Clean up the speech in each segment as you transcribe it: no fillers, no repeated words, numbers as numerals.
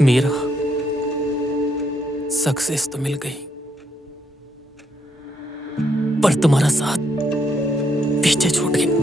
Meera, success तो मिल गई, पर तुम्हारा साथ पीछे छूट गया।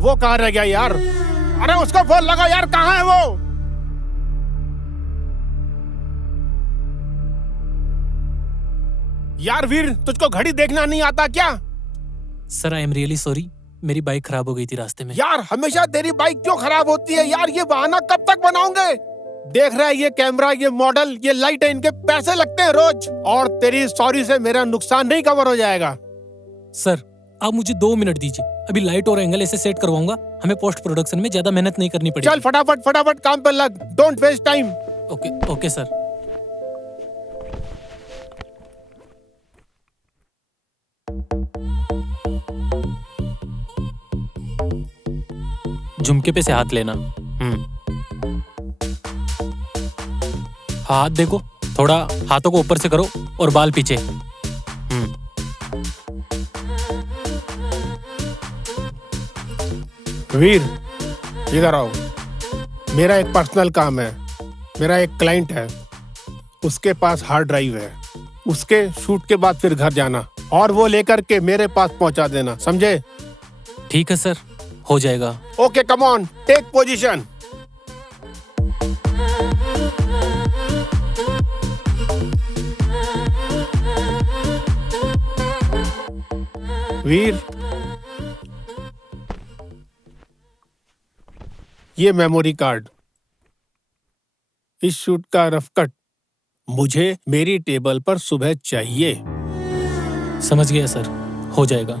वो कहाँ रह गया यार? अरे उसको फोन लगाओ यार, कहाँ है वो? यार वीर, तुझको घड़ी देखना नहीं आता क्या? Sir, I am really sorry, मेरी बाइक खराब हो गई थी रास्ते में। यार हमेशा तेरी बाइक क्यों खराब होती है यार? ये बहाना कब तक बनाओगे? देख रहा है ये कैमरा, ये मॉडल, ये लाइट है, इनके पैसे लगते हैं रोज, और तेरी सॉरी से मेरा नुकसान नहीं कवर हो जाएगा। सर, आप मुझे 2 मिनट दीजिए, अभी लाइट और एंगल ऐसे सेट करवाऊंगा, हमें पोस्ट प्रोडक्शन में ज्यादा मेहनत नहीं करनी पड़ेगी। चल फटाफट फटाफट काम पे लग, don't waste time. Okay okay sir. झुमके पे से हाथ लेना। हाथ देखो, थोड़ा हाथों को ऊपर से करो और बाल पीछे। वीर, इधर आओ। मेरा एक पर्सनल काम है, मेरा एक क्लाइंट है, उसके पास हार्ड ड्राइव है, उसके शूट के बाद फिर घर जाना और वो लेकर के मेरे पास पहुंचा देना, समझे? ठीक है सर, हो जाएगा। Okay, come on, take position. Veer, ये मेमोरी कार्ड, इस शूट का रफ कट मुझे मेरी टेबल पर सुबह चाहिए। समझ गया सर, हो जाएगा।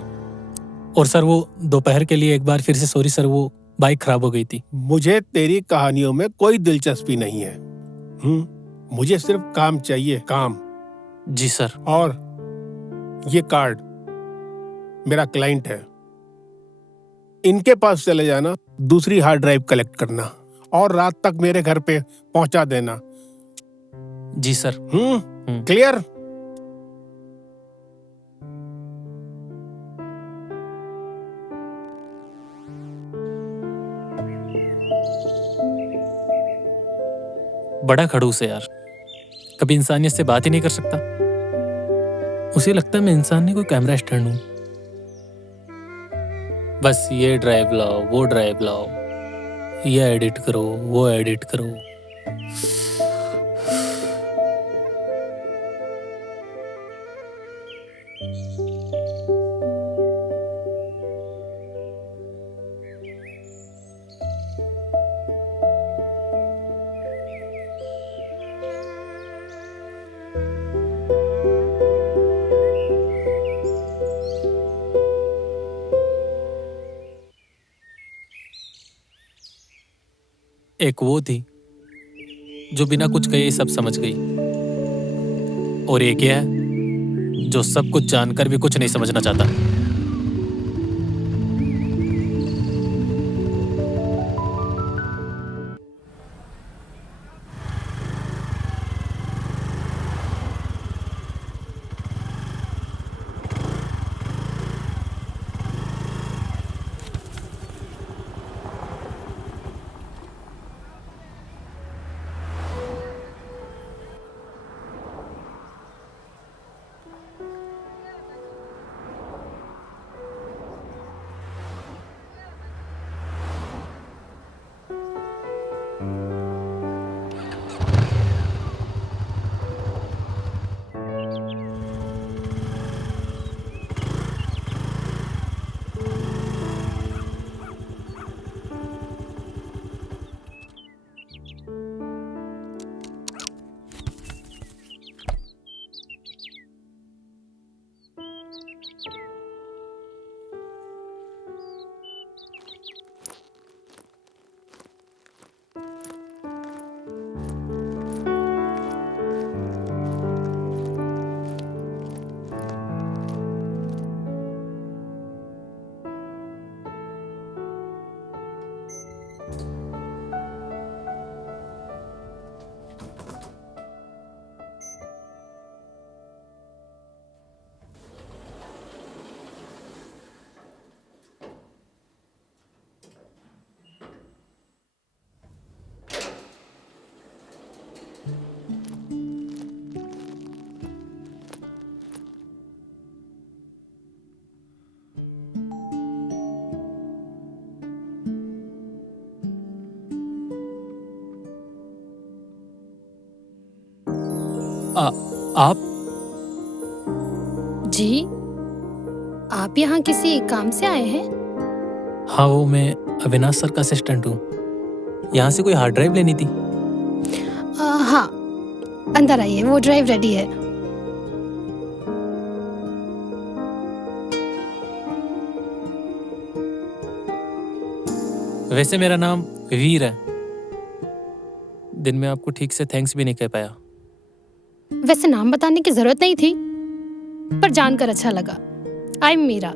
और सर, वो दोपहर के लिए एक बार फिर से सॉरी सर, वो बाइक खराब हो गई थी। मुझे तेरी कहानियों में कोई दिलचस्पी नहीं है। मुझे सिर्फ काम चाहिए, काम। जी सर। और ये कार्ड मेरा क्लाइंट है, इनके पास चले जाना, दूसरी हार्ड ड्राइव कलेक्ट करना और रात तक मेरे घर पे पहुंचा देना। जी सर। क्लियर? बड़ा खड़ूस है यार, कभी इंसानियत से बात ही नहीं कर सकता। उसे लगता है मैं इंसान नहीं, कोई कैमरा स्टैंड हूं। बस ये ड्राइव लाओ, वो ड्राइव लाओ, ये एडिट करो, वो एडिट करो। एक वो थी जो बिना कुछ कहे सब समझ गई, और एक ये है जो सब कुछ जानकर भी कुछ नहीं समझना चाहता। आप? जी, आप यहाँ किसी काम से आए हैं? हाँ, वो मैं अविनाश सर का असिस्टेंट हूँ। यहाँ से कोई हार्ड ड्राइव लेनी थी। हाँ, अंदर आइए, वो ड्राइव रेडी है। वैसे मेरा नाम वीर है। दिन में आपको ठीक से थैंक्स भी नहीं कह पाया। वैसे नाम बताने की जरूरत नहीं थी, पर जानकर अच्छा लगा। I am Meera.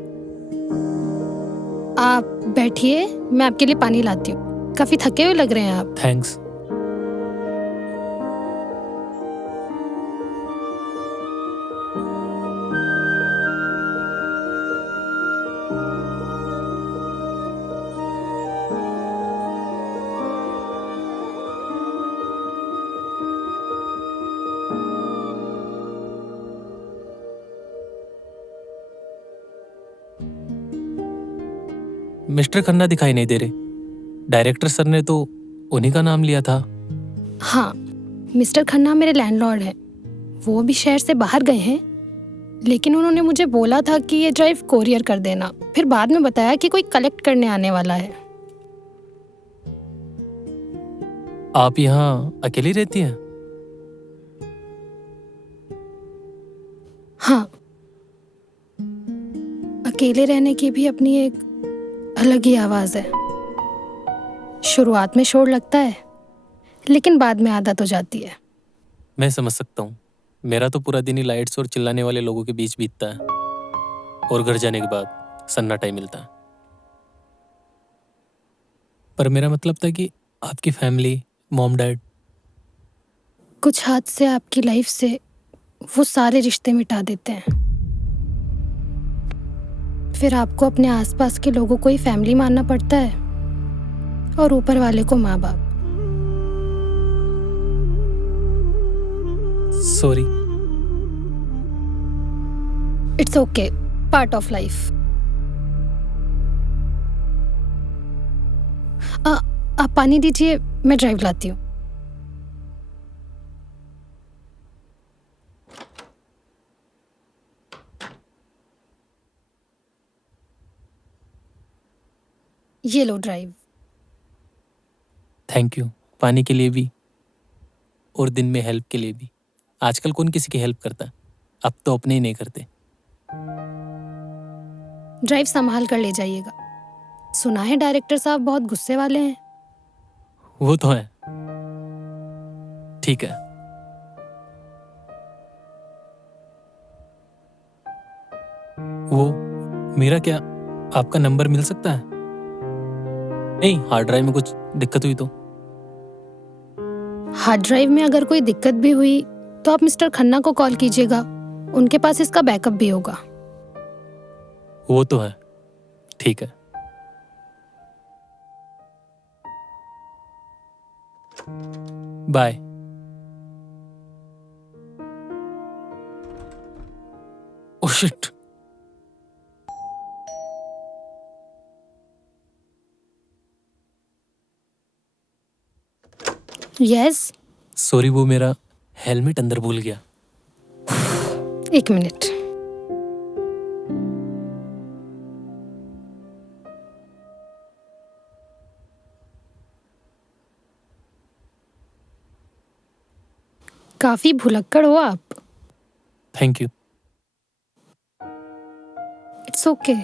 आप बैठिए, मैं आपके लिए पानी लाती हूँ। काफी थके हुए लग रहे हैं आप। थैंक्स। मिस्टर खन्ना दिखाई नहीं दे रहे। डायरेक्टर सर ने तो उन्हीं का नाम लिया था। हाँ, मिस्टर खन्ना मेरे लैंडलॉर्ड हैं। वो भी शहर से बाहर गए हैं, लेकिन उन्होंने मुझे बोला था कि ये ड्राइव कोरियर कर देना। फिर बाद में बताया कि कोई कलेक्ट करने आने वाला है। आप यहाँ अकेली रहती हैं? हाँ, अकेले रहने की भी अपनी एक अलग ही आवाज है। शुरुआत में शोर लगता है, लेकिन बाद में आदत हो जाती है। मैं समझ सकता हूँ। मेरा तो पूरा दिन ही लाइट्स और चिल्लाने वाले लोगों के बीच बीतता है, और घर जाने के बाद सन्नाटा ही मिलता है। पर मेरा मतलब था कि आपकी फैमिली, मॉम डैड। कुछ हाथ से आपकी लाइफ से वो सारे रिश्ते मिटा देते हैं। फिर आपको अपने आसपास के लोगों को ही फैमिली मानना पड़ता है, और ऊपर वाले को माँ बाप। Sorry. It's okay, part of life. आप पानी दीजिए, मैं ड्राइव लाती हूँ। ये लो ड्राइव। थैंक यू, पानी के लिए भी और दिन में हेल्प के लिए भी। आजकल कौन किसी की हेल्प करता है? अब तो अपने ही नहीं करते। ड्राइव संभाल कर ले जाइएगा। सुना है डायरेक्टर साहब बहुत गुस्से वाले हैं। वो तो है। ठीक है। वो मेरा क्या आपका नंबर मिल सकता है? नहीं, हार्ड ड्राइव में कुछ दिक्कत हुई तो। हार्ड ड्राइव में अगर कोई दिक्कत भी हुई तो आप मिस्टर खन्ना को कॉल कीजिएगा, उनके पास इसका बैकअप भी होगा। वो तो है। ठीक है। Bye. Oh shit. Yes. Sorry, वो मेरा हेलमेट अंदर भूल गया। एक मिनट। काफी भुलक्कड़ हो आप। Thank you. It's okay.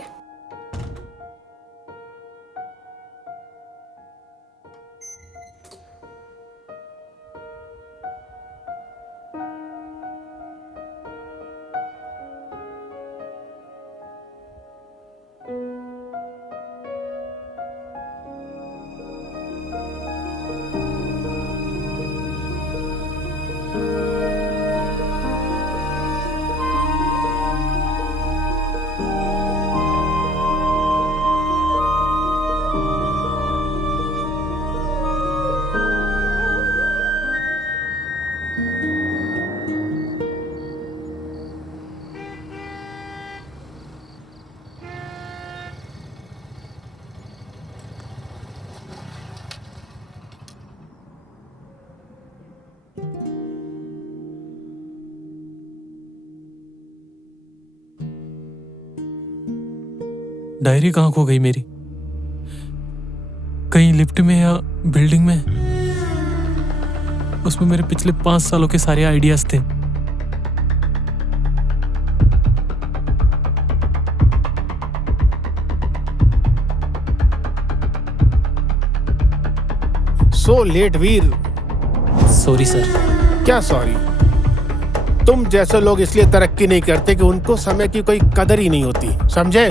Diary कहाँ खो गई मेरी? कहीं लिफ्ट में या बिल्डिंग में? उसमें मेरे पिछले 5 सालों के सारे आइडियाज थे। So late Veer. Sorry sir. क्या सॉरी? तुम जैसे लोग इसलिए तरक्की नहीं करते कि उनको समय की कोई कदर ही नहीं होती, समझे?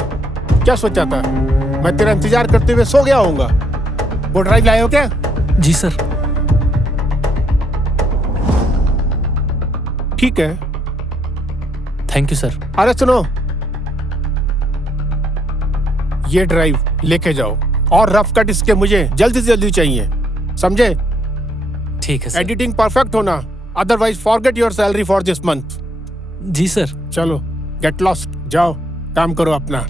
क्या सोचा था मैं तेरा इंतजार करते हुए सो गया होऊंगा? वो ड्राइव लाए हो क्या? जी सर। ठीक है। Thank you sir. अरे सुनो, ये ड्राइव लेके जाओ और रफ कट इसके मुझे जल्दी से जल्दी चाहिए, समझे? ठीक है सर। एडिटिंग परफेक्ट होना, otherwise forget your salary for this month. जी सर। चलो गेट लॉस्ट, जाओ काम करो अपना।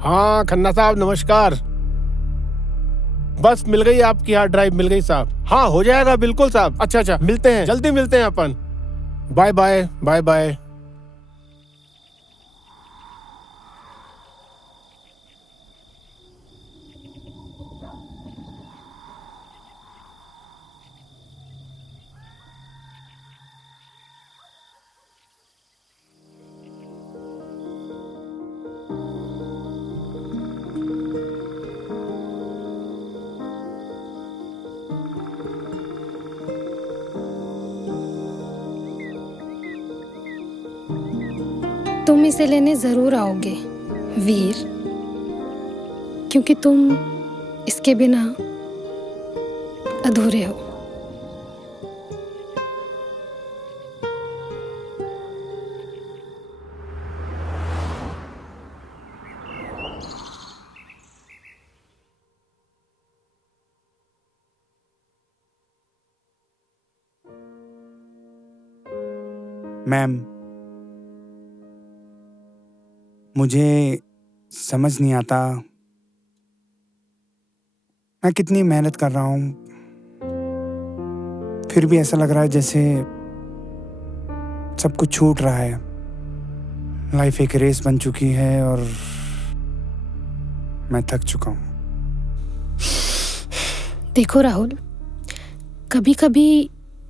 हाँ खन्ना साहब नमस्कार। बस मिल गई आपकी हार्ड ड्राइव, मिल गई साहब। हाँ हो जाएगा बिल्कुल साहब। अच्छा मिलते हैं, जल्दी मिलते हैं अपन। Bye bye bye bye. तुम इसे लेने जरूर आओगे वीर, क्योंकि तुम इसके बिना अधूरे हो। मैम, मुझे समझ नहीं आता मैं कितनी मेहनत कर रहा हूँ, फिर भी ऐसा लग रहा है जैसे सब कुछ छूट रहा है। लाइफ एक रेस बन चुकी है और मैं थक चुका हूँ। देखो राहुल, कभी कभी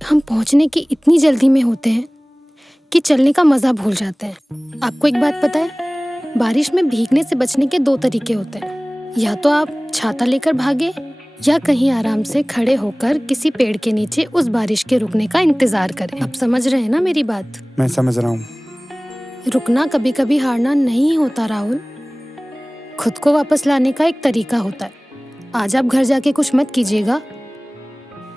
हम पहुंचने की इतनी जल्दी में होते हैं कि चलने का मजा भूल जाते हैं। आपको एक बात पता है, बारिश में भीगने से बचने के 2 तरीके होते हैं। या तो आप छाता लेकर भागे या कहीं आराम से खड़े होकर किसी पेड़ के नीचे उस बारिश के रुकने का इंतजार करें। आप समझ रहे हैं ना मेरी बात? मैं समझ रहा हूँ। रुकना कभी कभी हारना नहीं होता राहुल, खुद को वापस लाने का एक तरीका होता है। आज आप घर जाके कुछ मत कीजिएगा,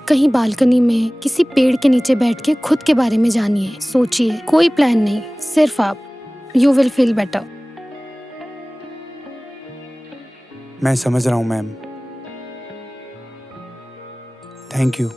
कहीं बालकनी में किसी पेड़ के नीचे बैठ के खुद के बारे में जानिए, सोचिए। कोई प्लान नहीं, सिर्फ आप। You will feel better. मैं समझ रहा हूँ मैम। Thank you.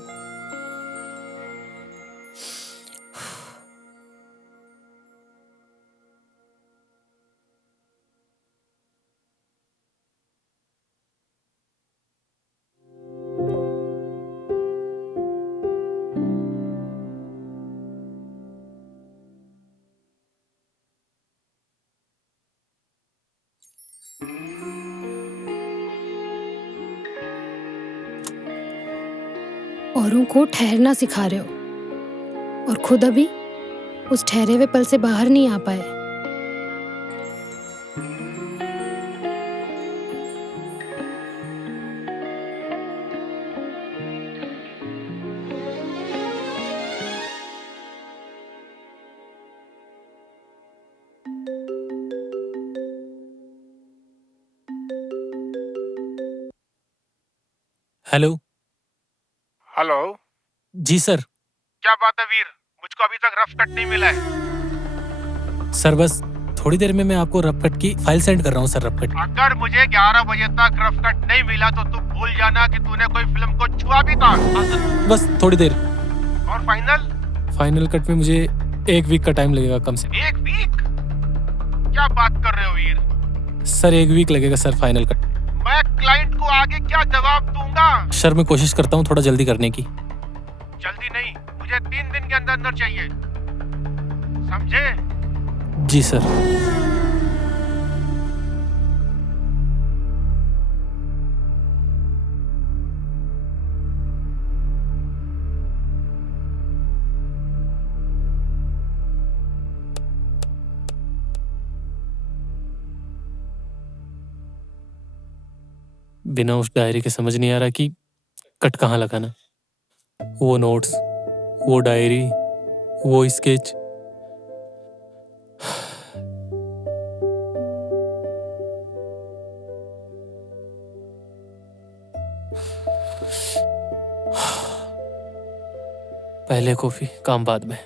औरों को ठहरना सिखा रहे हो और खुद अभी उस ठहरे हुए पल से बाहर नहीं आ पाए। हेलो। हेलो। जी सर। क्या बात है वीर, मुझको अभी तक रफ कट नहीं मिला है। सर बस थोड़ी देर में मैं आपको रफ कट की फाइल सेंड कर रहा हूँ सर। रफ कट अगर मुझे 11 बजे तक रफ कट नहीं मिला तो तू भूल जाना कि तूने कोई फिल्म को छुआ भी था। बस थोड़ी देर। और फाइनल कट में मुझे 1 वीक का टाइम लगेगा कम से। 1 वीक? क्या बात कर रहे हो वीर? सर 1 वीक लगेगा सर फाइनल कट। मैं क्लाइंट को आगे क्या जवाब दूंगा? सर मैं कोशिश करता हूँ थोड़ा जल्दी करने की। जल्दी नहीं, मुझे 3 दिन के अंदर अंदर चाहिए, समझे? जी सर। बिना उस डायरी के समझ नहीं आ रहा कि कट कहाँ लगाना। वो नोट्स, वो डायरी, वो स्केच। पहले कॉफी, काम बाद में।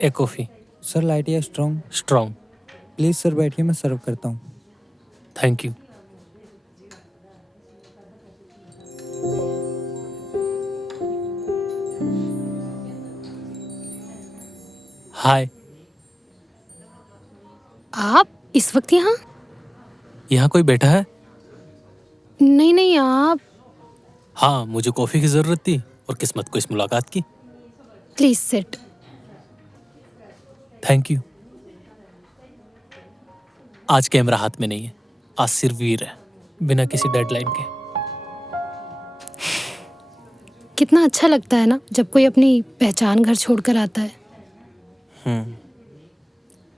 एक कॉफी। सर लाइट या स्ट्रॉन्ग? स्ट्रॉन्ग। प्लीज़ सर बैठिए, मैं सर्व करता हूँ। Thank you. हाय। आप इस वक्त यहाँ? यहाँ कोई बैठा है? नहीं नहीं, आप हाँ, मुझे कॉफी की जरूरत थी और किस्मत को इस मुलाकात की। Please sit. Thank you. आज कैमरा हाथ में नहीं है, आज सिर्फ वीर है, बिना किसी डेडलाइन के। कितना अच्छा लगता है ना जब कोई अपनी पहचान घर छोड़कर आता है।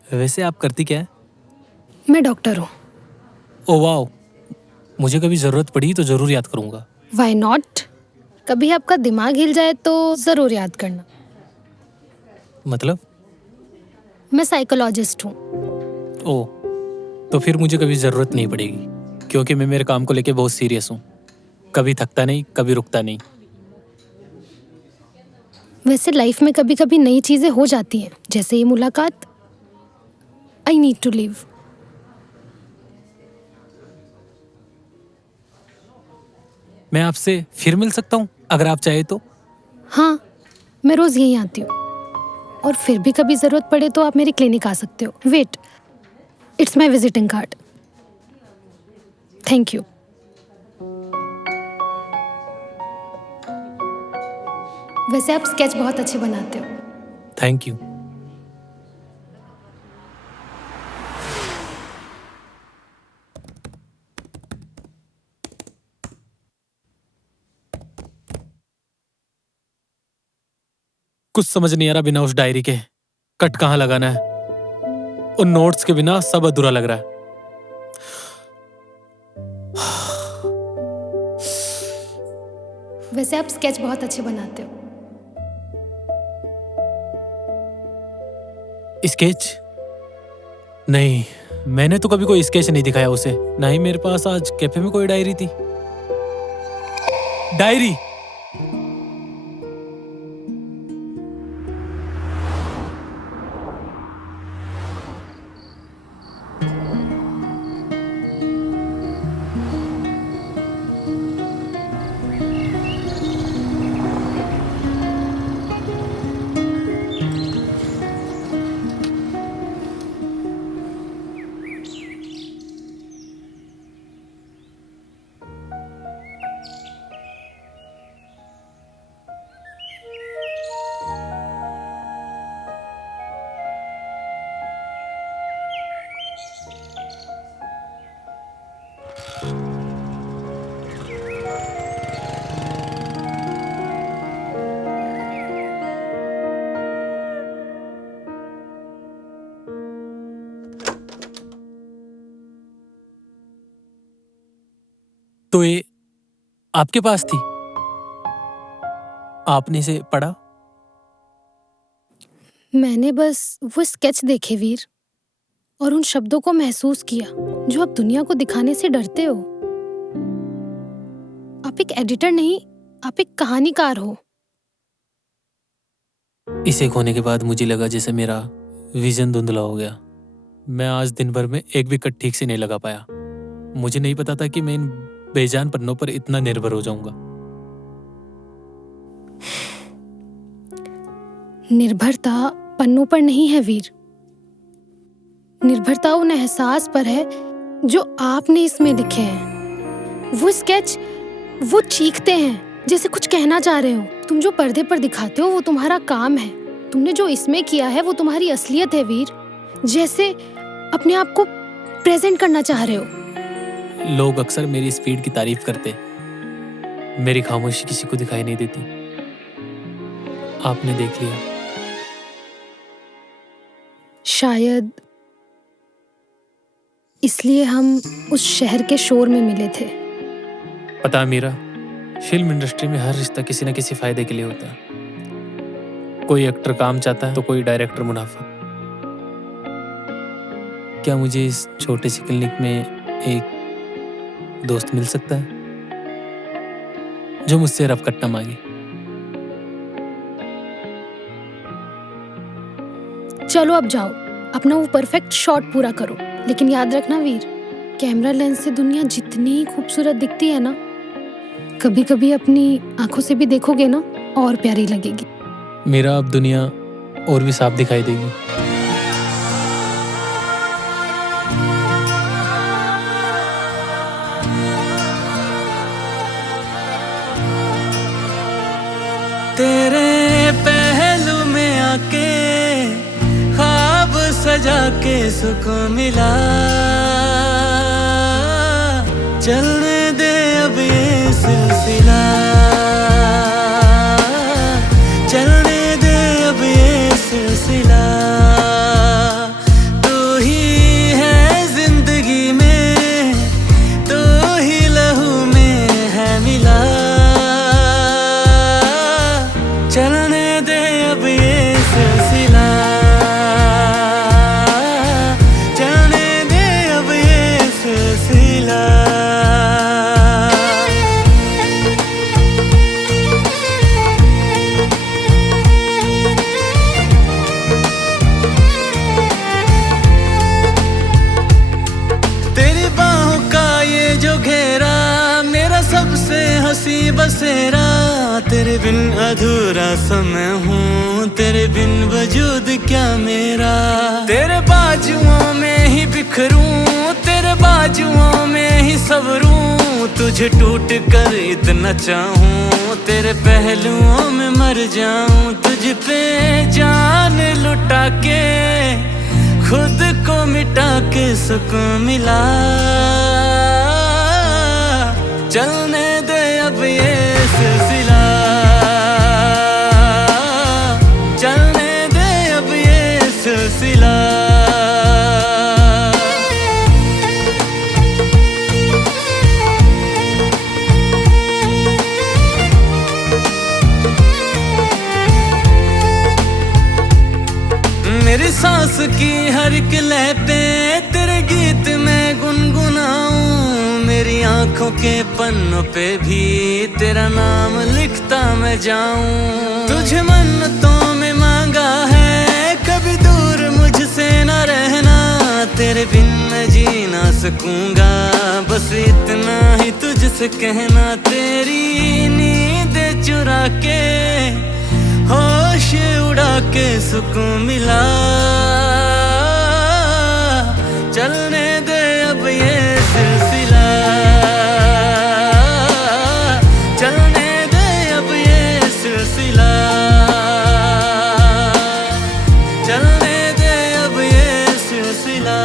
वैसे आप करती क्या है? मैं डॉक्टर हूँ। ओ वाओ, मुझे कभी जरूरत पड़ी तो जरूर याद करूंगा। Why not? कभी आपका दिमाग हिल जाए तो जरूर याद करना। मतलब? मैं साइकोलॉजिस्ट हूँ। ओ, तो फिर मुझे कभी जरूरत नहीं पड़ेगी, क्योंकि मैं मेरे काम को लेके बहुत सीरियस हूँ। कभी थकता नहीं, कभी रुकता नहीं। वैसे लाइफ में कभी कभी नई चीजें हो जाती हैं, जैसे ये मुलाकात। I need to leave. मैं आपसे फिर मिल सकता हूँ अगर आप चाहे तो? हाँ, मैं रोज यहीं आती हूँ और फिर भी कभी जरूरत पड़े तो आप मेरी क्लिनिक आ सकते हो। Wait, it's my visiting card. Thank you. वैसे आप स्केच बहुत अच्छे बनाते हो। Thank you. कुछ समझ नहीं आ रहा बिना उस डायरी के कट कहाँ लगाना है। उन नोट्स के बिना सब अधूरा लग रहा है। वैसे आप स्केच बहुत अच्छे बनाते हो। स्केच? नहीं, मैंने तो कभी कोई स्केच नहीं दिखाया उसे। ना ही मेरे पास आज कैफे में कोई डायरी थी। डायरी! तो ये आपके पास थी? आपने इसे पढ़ा? मैंने बस वो स्केच देखे वीर, और उन शब्दों को महसूस किया जो आप दुनिया को दिखाने से डरते हो। आप एक एडिटर नहीं, आप एक कहानीकार हो। इसे खोने के बाद मुझे लगा जैसे मेरा विजन धुंधला हो गया। मैं आज दिन भर में एक भी कट ठीक से नहीं लगा पाया। मुझे नहीं पता था कि मैं इन बेजान पन्नों पर इतना निर्भर हो जाऊंगा। निर्भरता पन्नों पर नहीं है वीर, निर्भरता उन एहसास पर है जो आपने इसमें लिखे हैं। वो स्केच, वो चीखते हैं जैसे कुछ कहना चाह रहे हो। तुम जो पर्दे पर दिखाते हो वो तुम्हारा काम है, तुमने जो इसमें किया है वो तुम्हारी असलियत है वीर। जैसे अपने आप को प्रेजेंट करना चाह रहे हो। लोग अक्सर मेरी स्पीड की तारीफ करते, मेरी खामोशी किसी को दिखाई नहीं देती। आपने देख लिया। शायद इसलिए हम उस शहर के शोर में मिले थे। पता है मीरा, फिल्म इंडस्ट्री में हर रिश्ता किसी न किसी फायदे के लिए होता है। कोई एक्टर काम चाहता है तो कोई डायरेक्टर मुनाफा। क्या मुझे इस छोटे सी क्लिनिक में एक दोस्त मिल सकता है जो मुझसे रफकट न मांगे? चलो अब जाओ, अपना वो परफेक्ट शॉट पूरा करो। लेकिन याद रखना वीर, कैमरा लेंस से दुनिया जितनी खूबसूरत दिखती है ना, कभी कभी अपनी आंखों से भी देखोगे ना, और प्यारी लगेगी। मेरा अब दुनिया और भी साफ दिखाई देगी। तेरे पहलू में आके ख्वाब सजा के सुकून मिला। चलने दे अब ये सिलसिला, चलने दे अब ये सिलसिला। तू ही है जिंदगी में, तू ही लहू में है मिला। चलने दे अब ये सिलसिला, चलने दे अब ये सिलसिला। तेरी बाहों का ये जो घेरा, मेरा सबसे हंसी बसेरा। तेरे बिन अधूरा सा मैं हूँ, तेरे बिन वजूद क्या मेरा। तेरे बाजुओं में ही बिखरूं, तेरे बाजुओं में ही सबरूं। तू तुझे टूट कर इतना चाहूं, तेरे पहलुओं में मर जाऊं, तुझ पे जान लुटा के खुद को मिटा के सुकून मिला। चलने दे अब ये सिलसिला, चलने दे अब ये सिलसिला। मेरी सांस की हर एक लय पे तेरे गीत में गुनगुनाऊं, मेरी आंखों के पन्नों पे भी तेरा नाम लिखता मैं जाऊं। तुझे मन्नतों में मांगा है कभी दूर मुझसे न रहना, तेरे बिन मैं जी ना सकूंगा, बस इतना ही तुझसे कहना। तेरी नींद चुरा के होश उड़ा के सुकून मिला। चलने दे अब ये सिलसिला, चलने दे अब ये सिलसिला, चलने दे अब ये सिलसिला।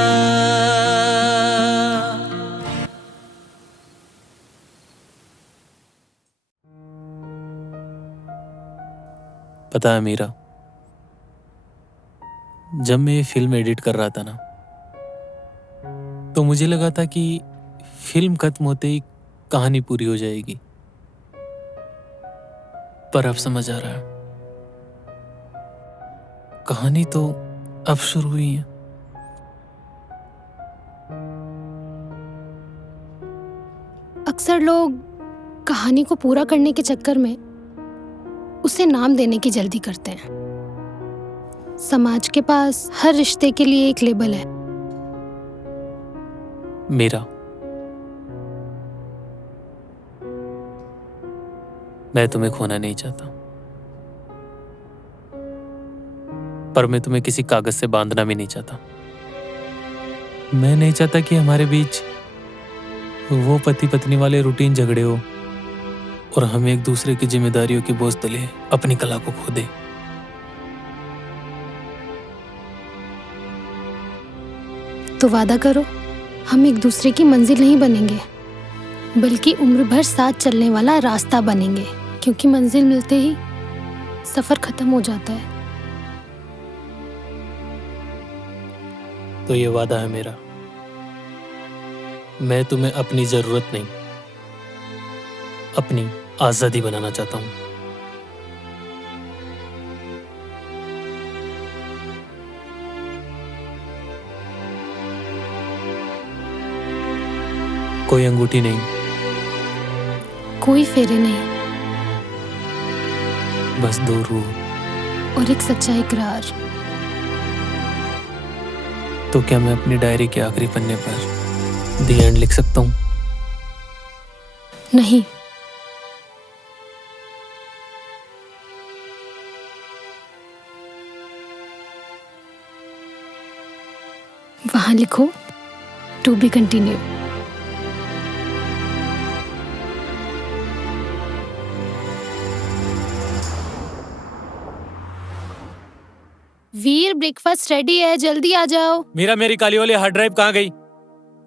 पता है मीरा, जब मैं ये फिल्म एडिट कर रहा था ना, तो मुझे लगा था कि फिल्म खत्म होते ही कहानी पूरी हो जाएगी, पर अब समझ आ रहा है कहानी तो अब शुरू हुई है। अक्सर लोग कहानी को पूरा करने के चक्कर में उसे नाम देने की जल्दी करते हैं। समाज के पास हर रिश्ते के लिए एक लेबल है। मीरा, मैं तुम्हें खोना नहीं चाहता, पर मैं तुम्हें किसी कागज से बांधना भी नहीं चाहता। मैं नहीं चाहता कि हमारे बीच वो पति पत्नी वाले रूटीन झगड़े हो और हम एक दूसरे की जिम्मेदारियों के बोझ तले अपनी कला को खो दे। तो वादा करो, हम एक दूसरे की मंजिल नहीं बनेंगे, बल्कि उम्र भर साथ चलने वाला रास्ता बनेंगे, क्योंकि मंजिल मिलते ही सफर खत्म हो जाता है। तो ये वादा है मेरा। मैं तुम्हें अपनी जरूरत नहीं, अपनी आजादी बनाना चाहता हूं। कोई अंगूठी नहीं, कोई फेरे नहीं, बस दो रूह। और एक सच्चा इकरार। तो क्या मैं अपनी डायरी के आखिरी पन्ने पर द एंड लिख सकता हूं? नहीं, वहां लिखो to be continue. Veer, breakfast ready है, जल्दी आ जाओ। मीरा, मेरी काली वाली हार्ड ड्राइव कहाँ गई?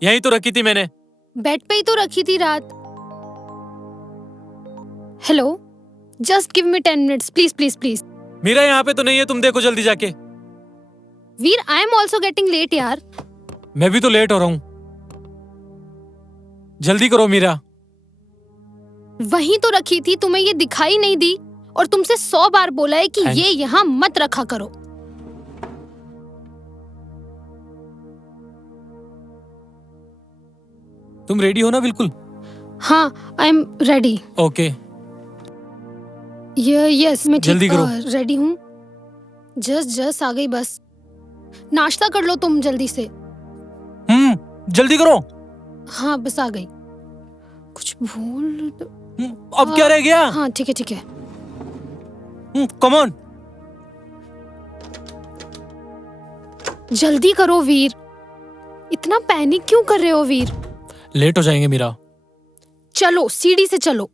यहीं तो रखी थी मैंने। बेड पे ही तो रखी थी रात। Hello, just give me 10 minutes please please please. Meera, यहाँ पे तो नहीं है, तुम देखो जल्दी जाके। Veer, I am also getting late यार। मैं भी तो लेट हो रहा हूँ, जल्दी करो मीरा। वहीं तो रखी थी, तुम्हें ये दिखाई नहीं दी? और तुमसे 100 बार बोला है कि ये यहाँ मत रखा करो। तुम रेडी हो ना? बिल्कुल। हाँ, I am ready. Okay, yes, मैं जल्दी करो। रेडी हूँ। जस्ट आ गई बस। नाश्ता कर लो तुम जल्दी से। जल्दी करो। हाँ, बस आ गई। कुछ भूल अब क्या रह गया? हाँ, ठीक है ठीक है। कम ऑन, जल्दी करो वीर। इतना पैनिक क्यों कर रहे हो वीर? लेट हो जाएंगे मीरा। चलो, सीढ़ी से चलो,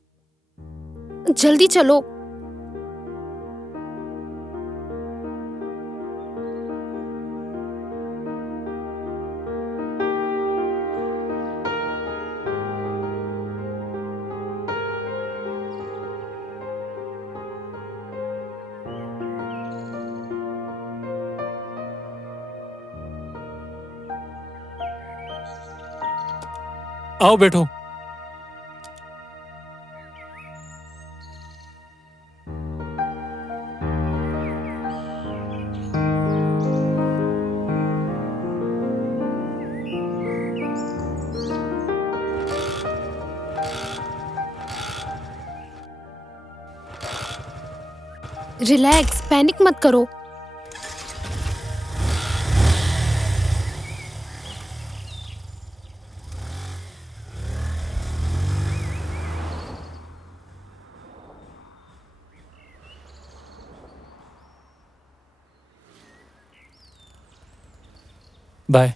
जल्दी चलो। आओ बैठो। रिलैक्स, पैनिक मत करो। बाय।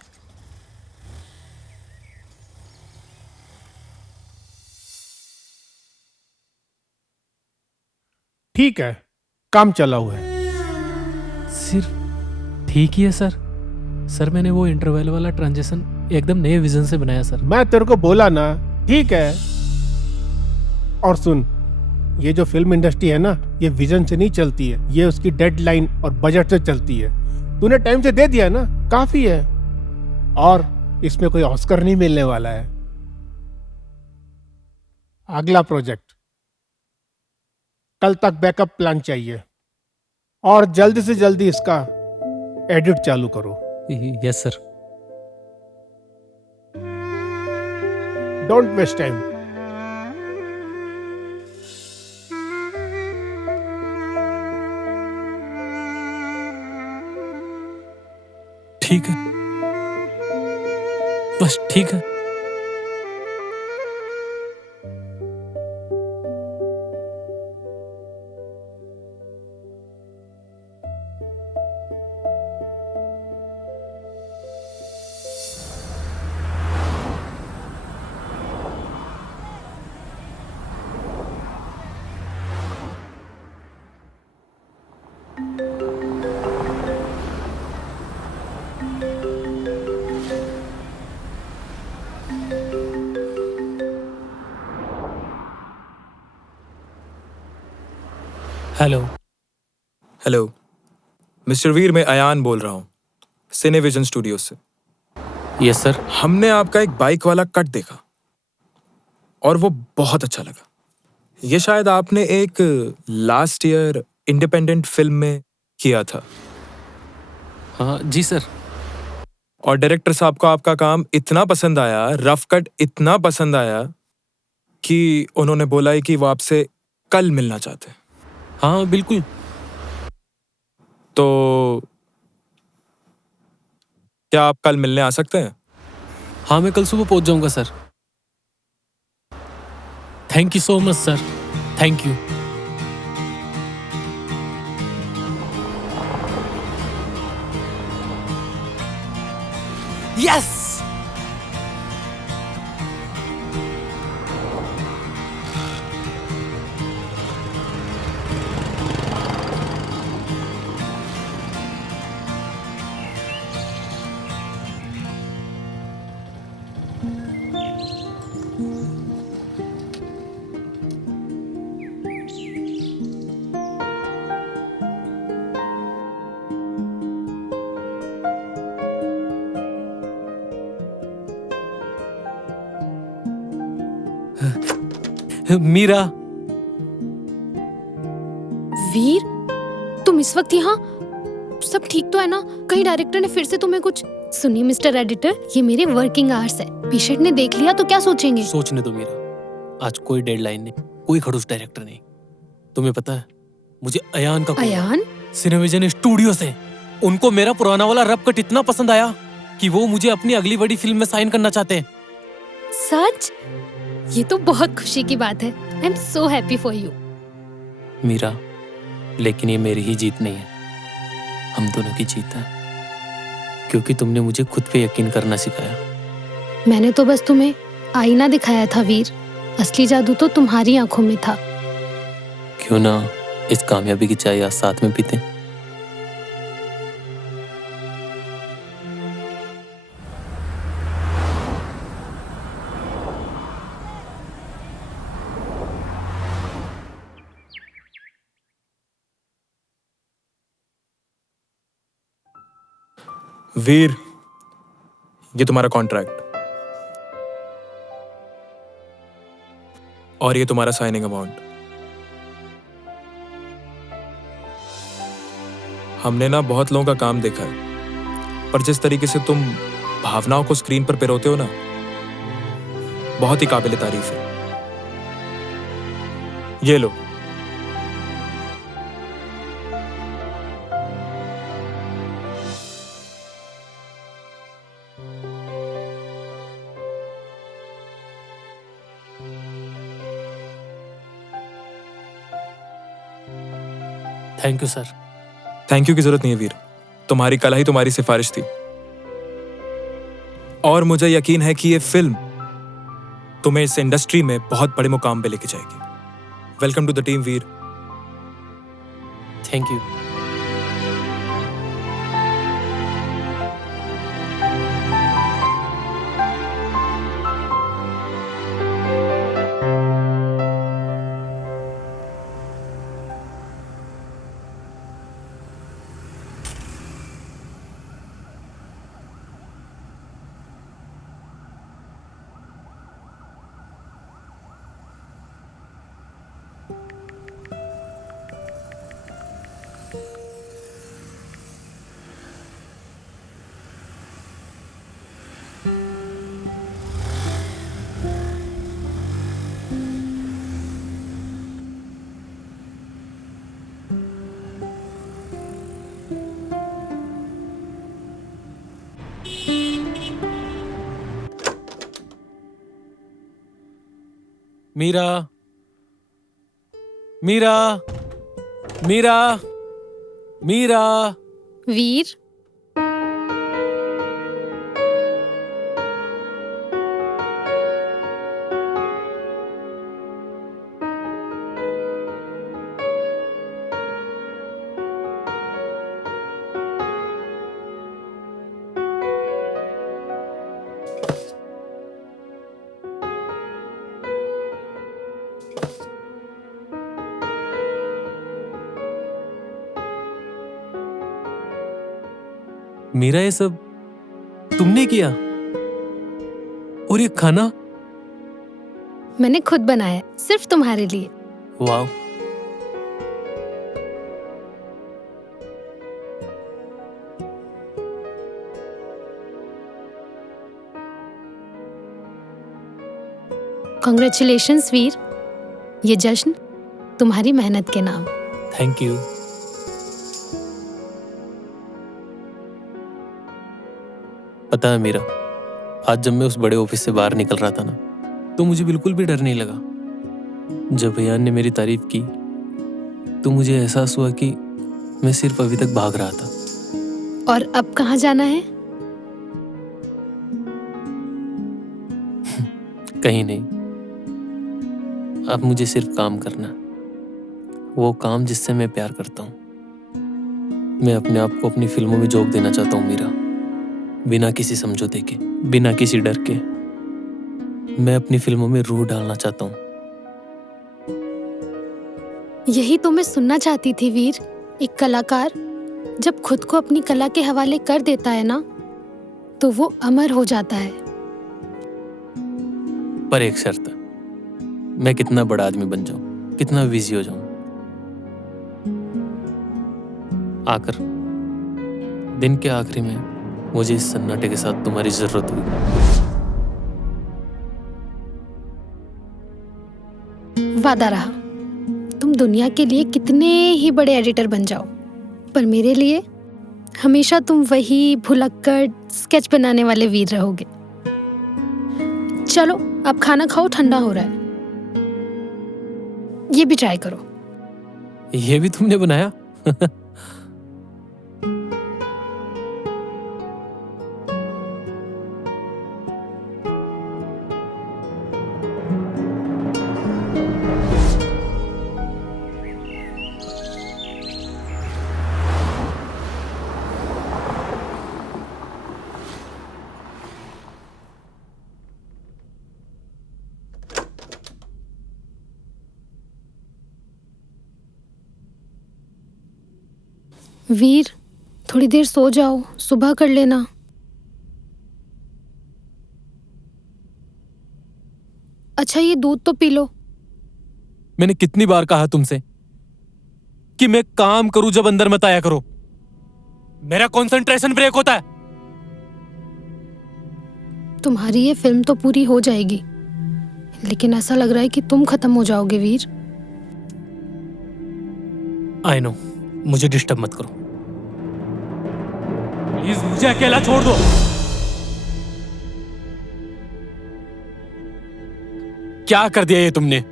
ठीक है, काम चला हुआ है। सिर्फ ठीक ही है सर। सर मैंने वो इंटरवल वाला ट्रांजिशन एकदम नए विजन से बनाया सर। मैं तेरे को बोला ना, ठीक है। और सुन, ये जो फिल्म इंडस्ट्री है ना, ये विजन से नहीं चलती है, ये उसकी डेडलाइन और बजट से चलती है। तूने टाइम से दे दिया ना, काफी है। और इसमें कोई ऑस्कर नहीं मिलने वाला है। अगला प्रोजेक्ट कल तक बैकअप प्लान चाहिए और जल्दी से जल्दी इसका एडिट चालू करो। Yes sir. Don't waste time. ठीक है, बस ठीक है। हेलो। हेलो मिस्टर वीर, मैं अयान बोल रहा हूँ सिनेविजन स्टूडियो से। Yes sir. हमने आपका एक बाइक वाला कट देखा और वो बहुत अच्छा लगा। ये शायद आपने एक लास्ट ईयर इंडिपेंडेंट फिल्म में किया था। हाँ जी सर। और डायरेक्टर साहब को आपका काम इतना पसंद आया, रफ कट इतना पसंद आया कि उन्होंने बोला है कि वो आपसे कल मिलना चाहते हैं। हाँ बिल्कुल। तो क्या आप कल मिलने आ सकते हैं? हाँ मैं कल सुबह पहुंच जाऊंगा sir. Thank you so much sir, thank you. Yes. Meera. Veer, तुम इस वक्त यहाँ? सब ठीक तो है ना? कहीं डायरेक्टर ने फिर से तुम्हें कुछ? सुनिए मिस्टर एडिटर, ये मेरे वर्किंग आवर्स है। पेशेंट ने देख लिया तो क्या सोचेंगे? सोचने दो मीरा, आज कोई डेडलाइन नहीं, कोई खड़ूस डायरेक्टर नहीं। तुम्हें पता है, मुझे अयान का अयान? सिनेविजन स्टूडियो से उनको मेरा पुराना वाला रफ कट इतना पसंद आया कि वो मुझे अपनी अगली बड़ी फिल्म में साइन करना चाहते हैं। सच? ये तो बहुत खुशी की बात है। I am so happy for you. Meera, लेकिन ये मेरी ही जीत नहीं है, हम दोनों की जीत है, क्योंकि तुमने मुझे खुद पे यकीन करना सिखाया। मैंने तो बस तुम्हें आईना दिखाया था वीर, असली जादू तो तुम्हारी आंखों में था। क्यों ना इस कामयाबी की चाय आज साथ में पीते। वीर, ये तुम्हारा कॉन्ट्रैक्ट और ये तुम्हारा साइनिंग अमाउंट। हमने ना बहुत लोगों का काम देखा है, पर जिस तरीके से तुम भावनाओं को स्क्रीन पर पिरोते हो ना, बहुत ही काबिल तारीफ है। ये लो। Thank you sir. Thank you की जरूरत नहीं है वीर, तुम्हारी कला ही तुम्हारी सिफारिश थी और मुझे यकीन है कि ये फिल्म तुम्हें इस इंडस्ट्री में बहुत बड़े मुकाम पे लेके जाएगी। Welcome to the team Veer. Thank you. Meera, Meera, Meera, Meera. Veer, Meera, ये सब तुमने किया? और ये खाना? मैंने खुद बनाया, सिर्फ तुम्हारे लिए। वाह। कॉन्ग्रेचुलेशंस वीर, ये जश्न तुम्हारी मेहनत के नाम। Thank you. पता है मीरा, आज जब मैं उस बड़े ऑफिस से बाहर निकल रहा था ना, तो मुझे बिल्कुल भी डर नहीं लगा। जब अयान ने मेरी तारीफ की तो मुझे एहसास हुआ कि मैं सिर्फ अभी तक भाग रहा था। और अब कहाँ जाना है? कहीं नहीं, अब मुझे सिर्फ काम करना है, वो काम जिससे मैं प्यार करता हूँ। मैं अपने आप को अपनी फिल्मों में झोंक देना चाहता हूँ मीरा, बिना किसी समझौते के, बिना किसी डर के। मैं अपनी फिल्मों में रूह डालना चाहता हूँ। यही तो मैं सुनना चाहती थी वीर। एक कलाकार जब खुद को अपनी कला के हवाले कर देता है ना, तो वो अमर हो जाता है। पर एक शर्त है, मैं कितना बड़ा आदमी बन जाऊं, कितना बिजी हो जाऊं, आकर दिन के आखिरी में मुझे इस सन्नाटे के साथ तुम्हारी जरूरत हुई। वादा रहा, तुम दुनिया के लिए कितने ही बड़े एडिटर बन जाओ, पर मेरे लिए हमेशा तुम वही भुलक्कड़ स्केच बनाने वाले वीर रहोगे। चलो अब खाना खाओ, ठंडा हो रहा है। ये भी ट्राई करो। ये भी तुमने बनाया? वीर, थोड़ी देर सो जाओ, सुबह कर लेना। अच्छा, ये दूध तो पी लो। मैंने कितनी बार कहा तुमसे कि मैं काम करूं जब अंदर मत आया करो। मेरा कंसंट्रेशन ब्रेक होता है। तुम्हारी ये फिल्म तो पूरी हो जाएगी, लेकिन ऐसा लग रहा है कि तुम खत्म हो जाओगे वीर। आई नो, मुझे डिस्टर्ब मत करो प्लीज, मुझे अकेला छोड़ दो। क्या कर दिया ये तुमने?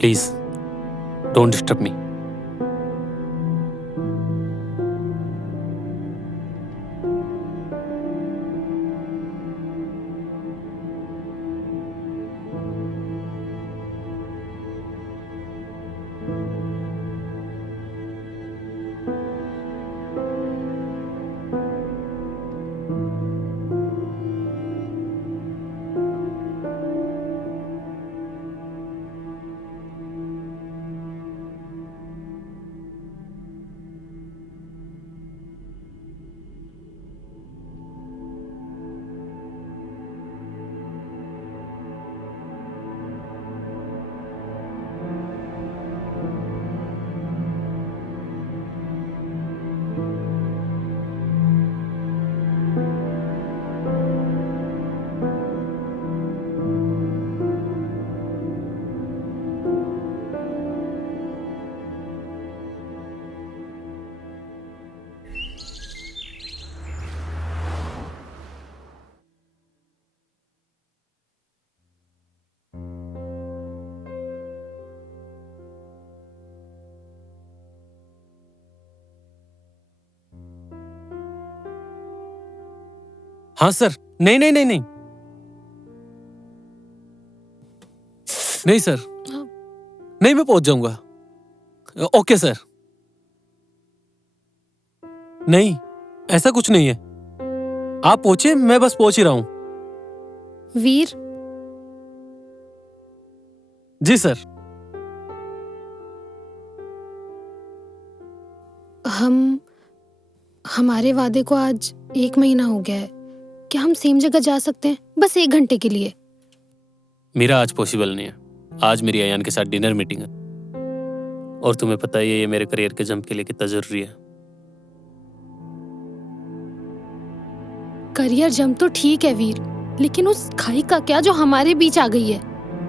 Please don't disturb me. हाँ सर। नहीं नहीं नहीं नहीं नहीं सर, नहीं, मैं पहुंच जाऊंगा। Okay sir. नहीं, ऐसा कुछ नहीं है। आप पहुंचे, मैं बस पहुंच ही रहा हूं। वीर, जी सर। हमारे वादे को आज 1 महीना हो गया है। क्या हम सेम जगह जा सकते हैं, बस 1 घंटे के लिए? मेरा आज पॉसिबल नहीं है। आज मेरी अयान के साथ डिनर मीटिंग है, और तुम्हें पता ही है ये मेरे करियर के जंप के लिए कितना जरूरी है। करियर जंप तो ठीक है वीर, लेकिन उस खाई का क्या जो हमारे बीच आ गई है।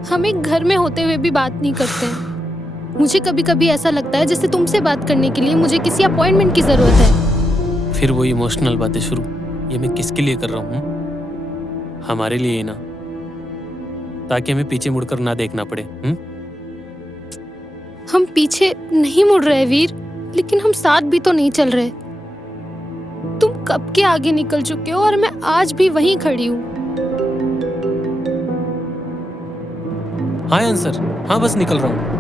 हम एक घर में होते हुए भी बात नहीं करते हैं। मुझे कभी कभी ऐसा लगता है जैसे तुमसे बात करने के लिए मुझे किसी अपॉइंटमेंट की जरूरत है। फिर वही इमोशनल बातें शुरू। ये मैं किसके लिए कर रहा हूँ? हमारे लिए ही ना, ताकि हमें पीछे मुड़कर ना देखना पड़े। हम पीछे नहीं मुड़ रहे वीर, लेकिन हम साथ भी तो नहीं चल रहे। तुम कब के आगे निकल चुके हो और मैं आज भी वहीं खड़ी हूँ। हाँ आंसर, हाँ बस निकल रहा हूँ।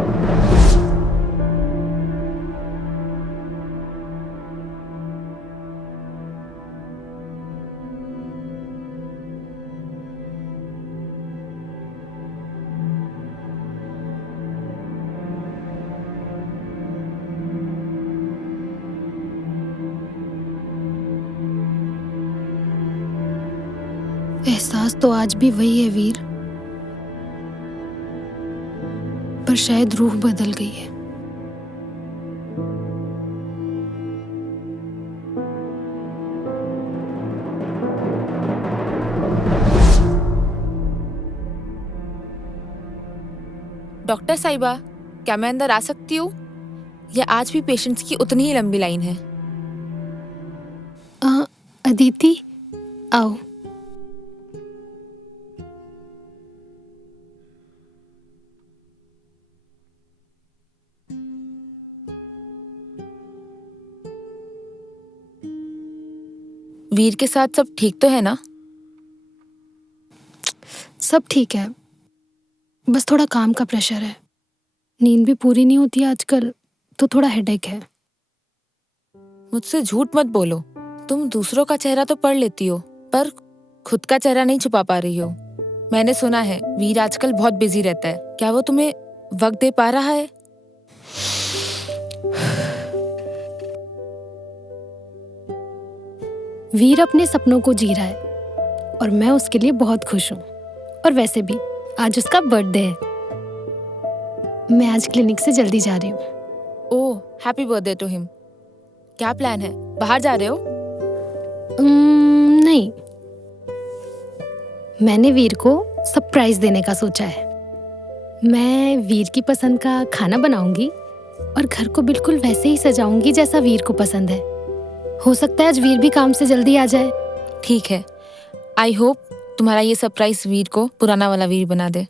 एहसास तो आज भी वही है वीर, पर शायद रूह बदल गई है। डॉक्टर साहिबा, क्या मैं अंदर आ सकती हूँ, या आज भी पेशेंट्स की उतनी ही लंबी लाइन है? अदिति, आओ। वीर के साथ सब ठीक तो है ना? सब ठीक है, बस थोड़ा काम का प्रेशर है। नींद भी पूरी नहीं होती आजकल, तो थोड़ा हेडेक है। मुझसे झूठ मत बोलो। तुम दूसरों का चेहरा तो पढ़ लेती हो, पर खुद का चेहरा नहीं छुपा पा रही हो। मैंने सुना है वीर आजकल बहुत बिजी रहता है। क्या वो तुम्हें वक्त दे पा रहा है? वीर अपने सपनों को जी रहा है और मैं उसके लिए बहुत खुश हूँ। और वैसे भी आज उसका बर्थडे है। मैं आज क्लिनिक से जल्दी जा रही हूँ। ओह, हैप्पी बर्थडे टू हिम। क्या प्लान है? बाहर जा रहे हो? नहीं, मैंने वीर को सरप्राइज देने का सोचा है। मैं वीर की पसंद का खाना बनाऊंगी और घर को बिल्कुल वैसे ही सजाऊंगी जैसा वीर को पसंद है। हो सकता है आज वीर भी काम से जल्दी आ जाए। ठीक है। आई होप तुम्हारा ये सरप्राइज वीर को पुराना वाला वीर बना दे।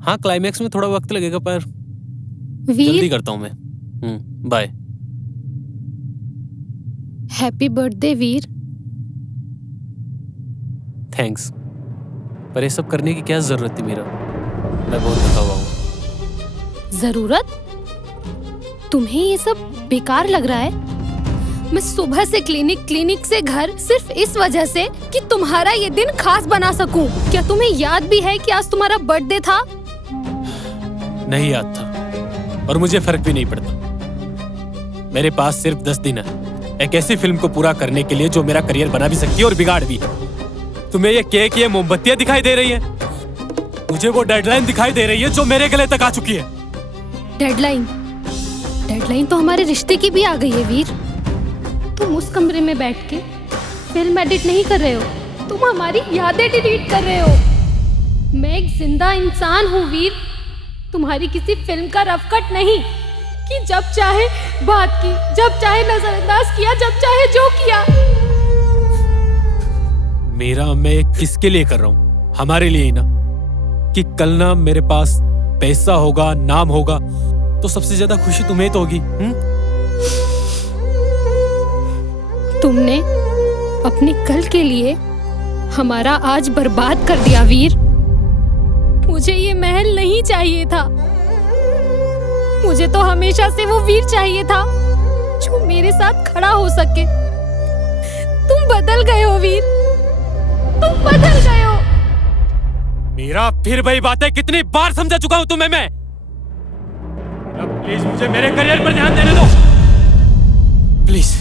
हाँ, क्लाइमैक्स में थोड़ा वक्त लगेगा, पर वीर, जल्दी करता हूँ मैं। बाय। हैप्पी बर्थडे वीर। थैंक्स, पर ये सब करने की क्या जरूरत थी मेरा? मैं बहुत थका हुआ हूँ। जरूरत? तुम्हें ये सब बेकार लग रहा है? मैं सुबह से क्लिनिक से घर सिर्फ इस वजह से कि तुम्हारा ये दिन खास बना सकूं। क्या तुम्हें याद भी है कि आज तुम्हारा बर्थडे था? नहीं याद था, और मुझे फर्क भी नहीं पड़ता। मेरे पास सिर्फ 10 दिन है एक ऐसी फिल्म को पूरा करने के लिए जो मेरा करियर बना भी सकती है और बिगाड़ भी। तुम्हें ये केक, ये मोमबत्तियां दिखाई दे रही हैं? मुझे वो डेडलाइन दिखाई दे रही है जो मेरे गले तक आ चुकी है। डेडलाइन तो हमारे रिश्ते की भी आ गई है वीर। तुम उस कमरे में बैठ के फिल्म एडिट नहीं कर रहे हो, तुम हमारी यादें डिलीट कर रहे हो। मैं एक जिंदा इंसान हूँ वीर, तुम्हारी किसी फिल्म का रफ कट नहीं कि जब चाहे बात की, जब चाहे नजरअंदाज किया, जब चाहे जो किया। मेरा मैं किसके लिए कर रहा हूँ? हमारे लिए ही ना। कि कल ना मेरे पास पैसा होगा, नाम होगा, तो सबसे ज्यादा खुशी तुम्हें तो होगी। तुमने अपने कल के लिए हमारा आज बर्बाद कर दिया वीर। मुझे ये महल नहीं चाहिए था। मुझे तो हमेशा से वो वीर चाहिए था जो मेरे साथ खड़ा हो सके। तुम बदल गए हो वीर, तुम बदल गए हो। मेरा फिर वही बातें कितनी बार समझा चुका हूं तुम्हें मैं। प्लीज मुझे मेरे करियर पर ध्यान देने दो, प्लीज।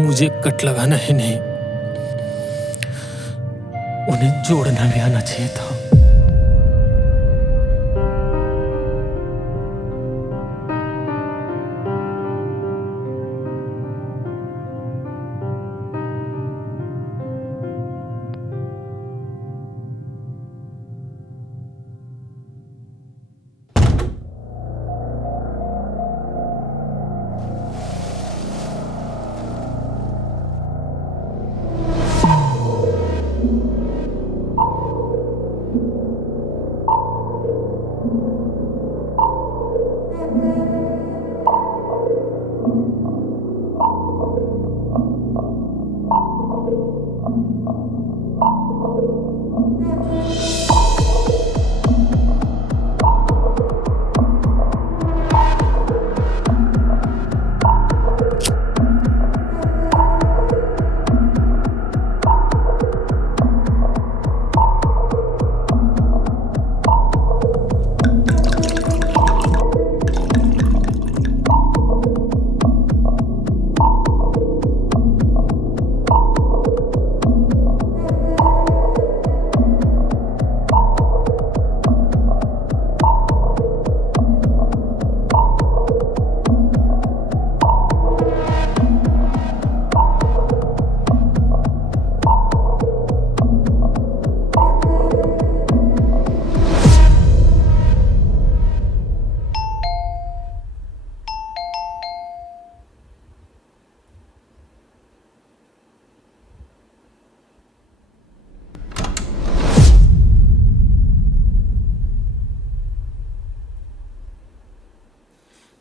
मुझे कट लगाना ही नहीं, उन्हें जोड़ना भी आना चाहिए था।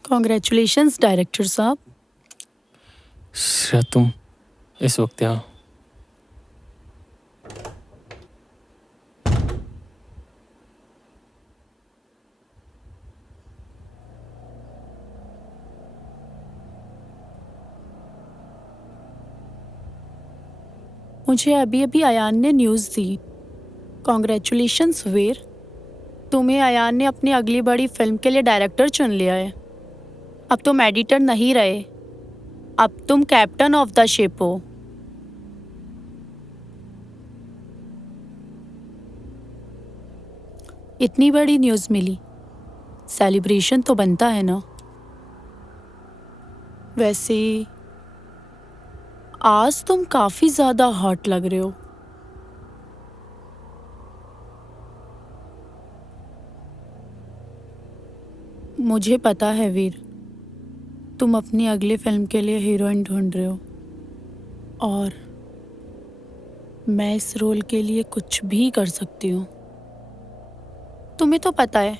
कॉन्ग्रेचुलेशंस डायरेक्टर साहब। श्रेया, तुम इस वक्त यहाँ? मुझे अभी अभी अयान ने न्यूज़ दी। कॉन्ग्रेचुलेशंस वीर, तुम्हें अयान ने अपनी अगली बड़ी फिल्म के लिए डायरेक्टर चुन लिया है। अब तुम एडिटर नहीं रहे, अब तुम कैप्टन ऑफ द शिप हो। इतनी बड़ी न्यूज़ मिली, सेलिब्रेशन तो बनता है ना। वैसे आज तुम काफी ज्यादा हॉट लग रहे हो। मुझे पता है वीर, तुम अपनी अगली फिल्म के लिए हीरोइन ढूंढ रहे हो और मैं इस रोल के लिए कुछ भी कर सकती हूँ। तुम्हें तो पता है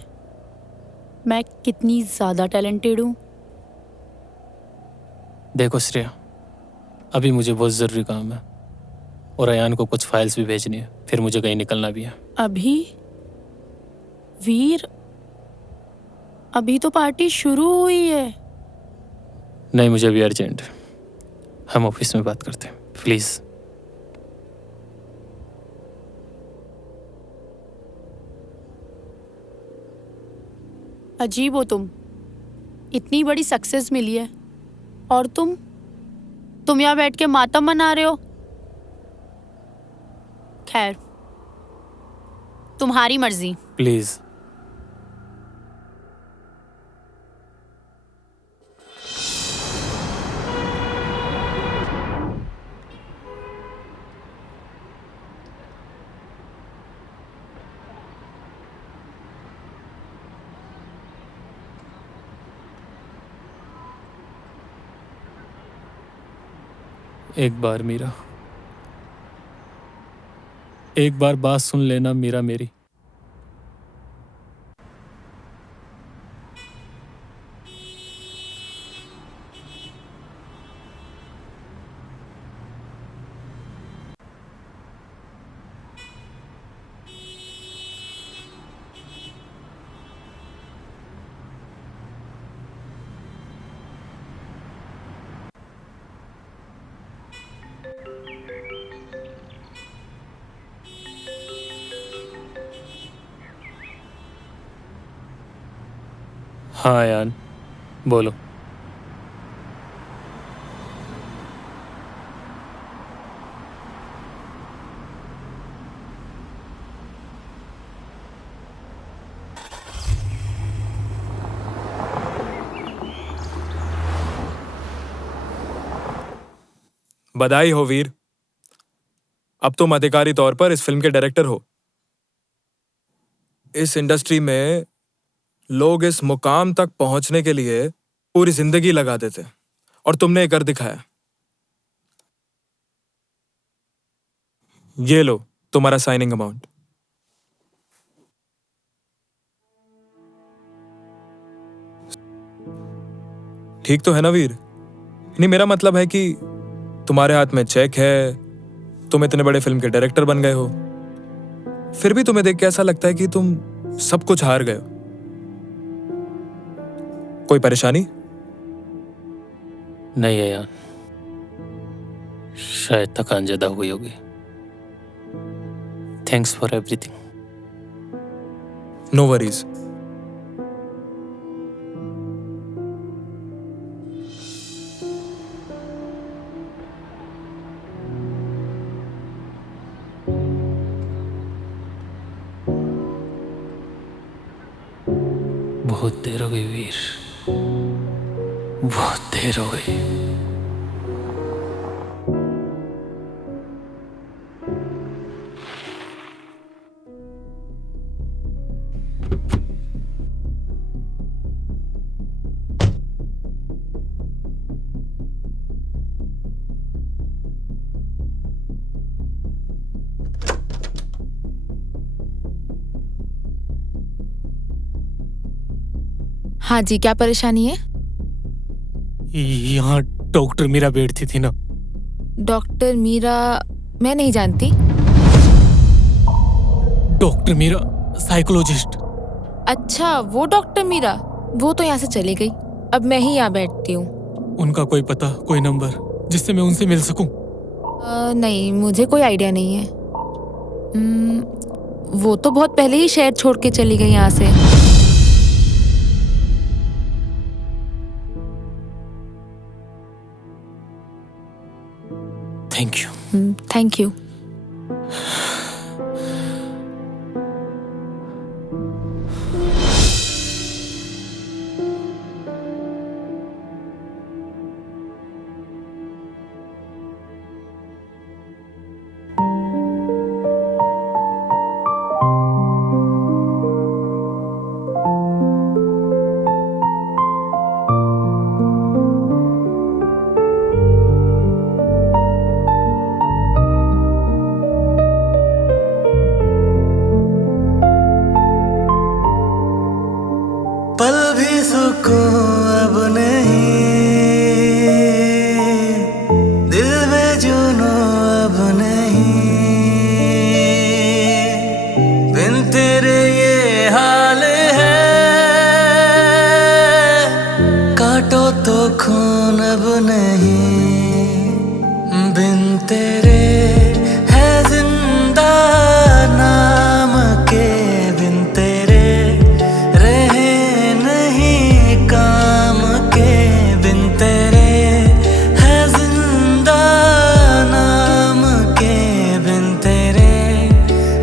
मैं कितनी ज्यादा टैलेंटेड हूँ। देखो श्रेया, अभी मुझे बहुत ज़रूरी काम है और अयान को कुछ फाइल्स भी भेजनी है, फिर मुझे कहीं निकलना भी है। अभी वीर, अभी तो पार्टी शुरू हुई है। नहीं, मुझे अभी अर्जेंट है, हम ऑफिस में बात करते हैं प्लीज़। अजीब हो तुम, इतनी बड़ी सक्सेस मिली है और तुम यहाँ बैठ के मातम मना रहे हो। खैर, तुम्हारी मर्जी। प्लीज़। एक बार मीरा, एक बार बात सुन लेना मीरा मेरी। हाँ यान, बोलो। बधाई हो वीर, अब तुम अधिकारी तौर पर इस फिल्म के डायरेक्टर हो। इस इंडस्ट्री में लोग इस मुकाम तक पहुंचने के लिए पूरी जिंदगी लगा देते और तुमने कर दिखाया। ये लो तुम्हारा साइनिंग अमाउंट। ठीक तो है ना वीर? नहीं, मेरा मतलब है कि तुम्हारे हाथ में चेक है, तुम इतने बड़े फिल्म के डायरेक्टर बन गए हो, फिर भी तुम्हें देख के ऐसा लगता है कि तुम सब कुछ हार गए हो। कोई परेशानी? नहीं है यार, शायद थकान ज्यादा हुई होगी। Thanks for everything. No worries. बहुत देर हो गई वीर, बहुत देर हो गई। हाँ जी, क्या परेशानी है? यहाँ डॉक्टर मीरा बैठती थी ना। डॉक्टर मीरा? मैं नहीं जानती। Doctor Meera psychologist. अच्छा, वो डॉक्टर मीरा, वो तो यहाँ से चली गई। अब मैं ही यहाँ बैठती हूँ। उनका कोई पता, कोई नंबर जिससे मैं उनसे मिल सकूं? नहीं, मुझे कोई आइडिया नहीं है। वो तो बहुत पहले ही शहर छोड़ के चली गई यहाँ से। Thank you. Thank you. पल भी सुकून अब नहीं, दिल में जुनून अब नहीं, बिन तेरे ये हाल है, काटो तो खून अब नहीं, बिन तेरे है जिंदा नाम के, बिन तेरे रहे नहीं काम के, बिन तेरे है जिंदा नाम के, बिन तेरे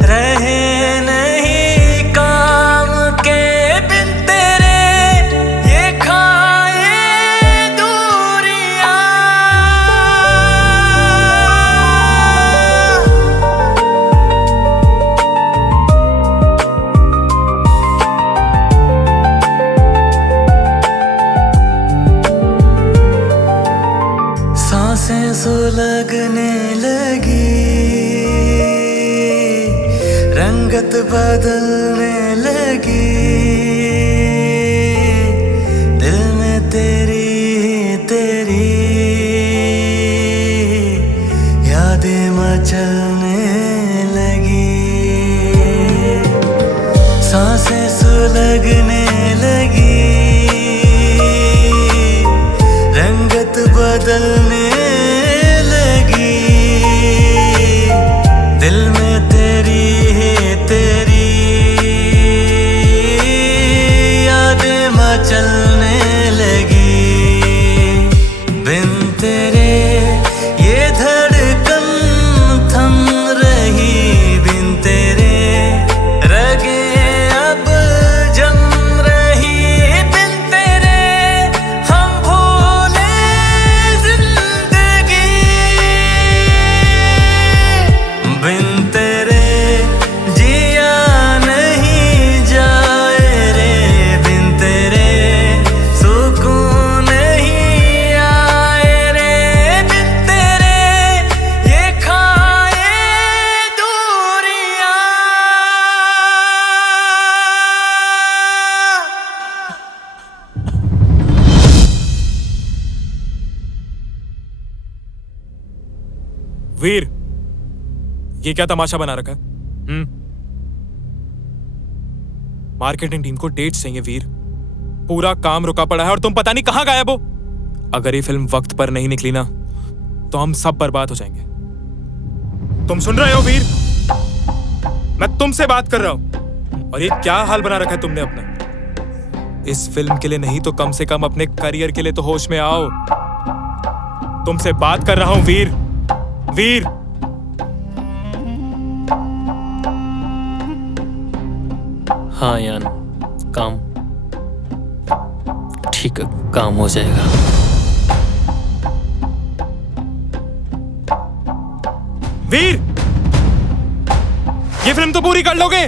रहे नहीं काम के, बिन तेरे ये खाए दूरियां। सांसें सुलगने लगी, रंगत बदलने लगी, दिल में तेरी तेरी यादें मचलने लगी, सांसें सुलगने लगी, रंगत बदलने लगी, दिल में तेरी तेरी यादें मचलने लगी, बिन तेरे ये धड़कन थम रही, बिन तेरे रगे अब जम वीर, ये क्या तमाशा बना रखा है? मार्केटिंग टीम को डेट्स चाहिए वीर। पूरा काम रुका पड़ा है और तुम पता नहीं कहां गायब हो। अगर ये फिल्म वक्त पर नहीं निकली ना तो हम सब बर्बाद हो जाएंगे। तुम सुन रहे हो वीर? मैं तुमसे बात कर रहा हूं। और ये क्या हाल बना रखा है तुमने अपना? इस फिल्म के लिए नहीं तो कम से कम अपने करियर के लिए तो होश में आओ। तुमसे बात कर रहा हूं वीर। वीर, हाँ यान, काम ठीक है, काम हो जाएगा। वीर, ये फिल्म तो पूरी कर लोगे?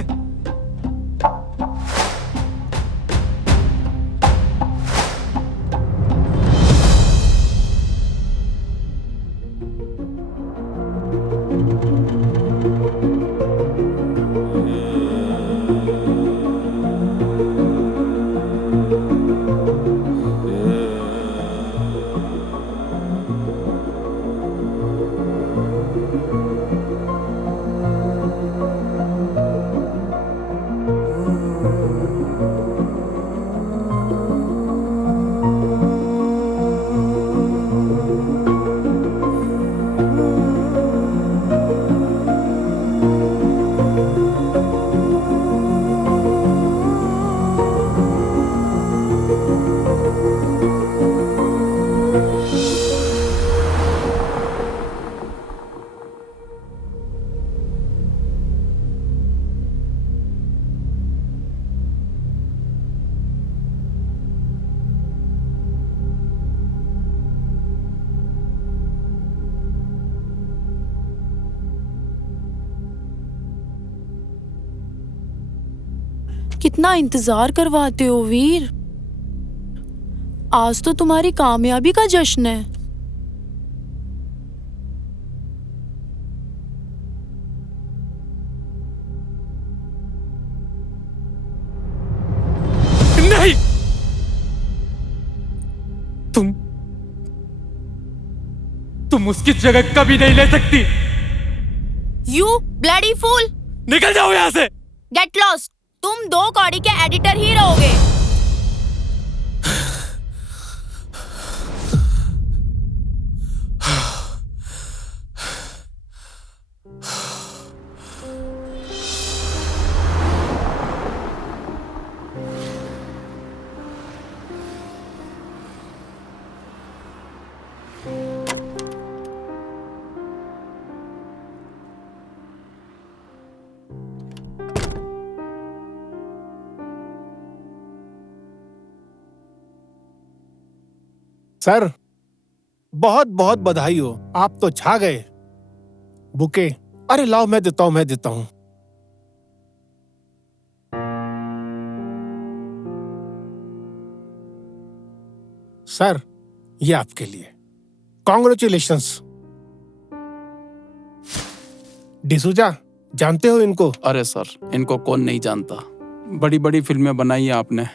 कितना इंतजार करवाते हो वीर। आज तो तुम्हारी कामयाबी का जश्न है। नहीं, तुम उसकी जगह कभी नहीं ले सकती। यू ब्लडी फूल, निकल जाओ यहां से। Get lost. तुम 2 कौड़ी के एडिटर ही रहोगे। सर, बहुत बहुत बधाई हो, आप तो छा गए। बुके, अरे लाओ, मैं देता हूं। सर, ये आपके लिए। कॉन्ग्रेचुलेशंस। डिसूजा, जानते हो इनको? अरे सर, इनको कौन नहीं जानता। बड़ी बड़ी फिल्में बनाई हैं आपने।